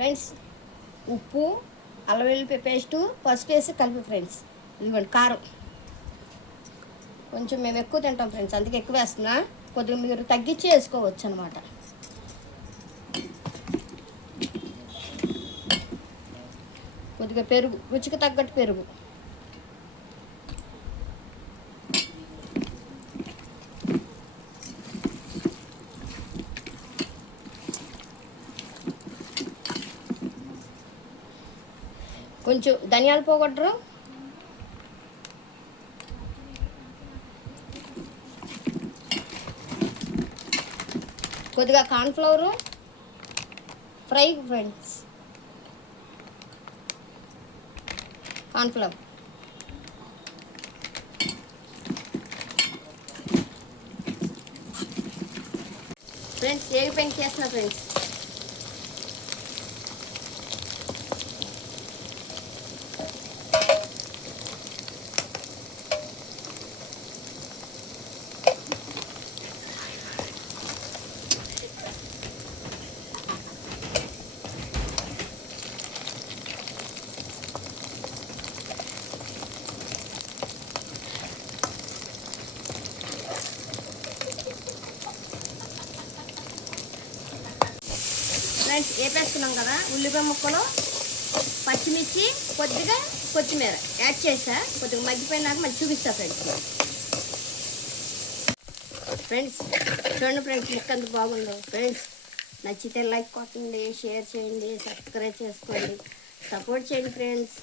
ఫ్రెండ్స్ ఉప్పు, అల్లం వెల్లుల్లి పేస్టు, పసుపు వేసి కలిపి ఫ్రెండ్స్. ఇదిగోండి కారం. కొంచెం మేము ఎక్కువ తింటాం ఫ్రెండ్స్, అందుకే ఎక్కువ వేస్తున్నా. కొద్దిగా మీరు తగ్గించి వేసుకోవచ్చు అనమాట. కొద్దిగా పెరుగు, రుచికి తగ్గట్టు పెరుగు. కొంచెం ధనియాల పౌడరు, కొద్దిగా cornflour, fry friends, cornflour. Friends ఏగిపోయిన చేస్తున్నా ఫ్రెండ్స్. ఫ్రెండ్స్ వేపేసుకున్నాం కదా, ఉల్లిపాయ ముక్కలు, పచ్చిమిర్చి, కొద్దిగా కొత్తిమీర యాడ్ చేసా. కొద్దిగా మగ్గిపోయినాక మంచి చూపిస్తా ఫ్రెండ్స్. ఫ్రెండ్స్ చూడండి ఫ్రెండ్స్, ముక్క ఎంత బాగుందో. ఫ్రెండ్స్ నచ్చితే లైక్ కొట్టండి, షేర్ చేయండి, సబ్స్క్రైబ్ చేసుకోండి, సపోర్ట్ చేయండి ఫ్రెండ్స్.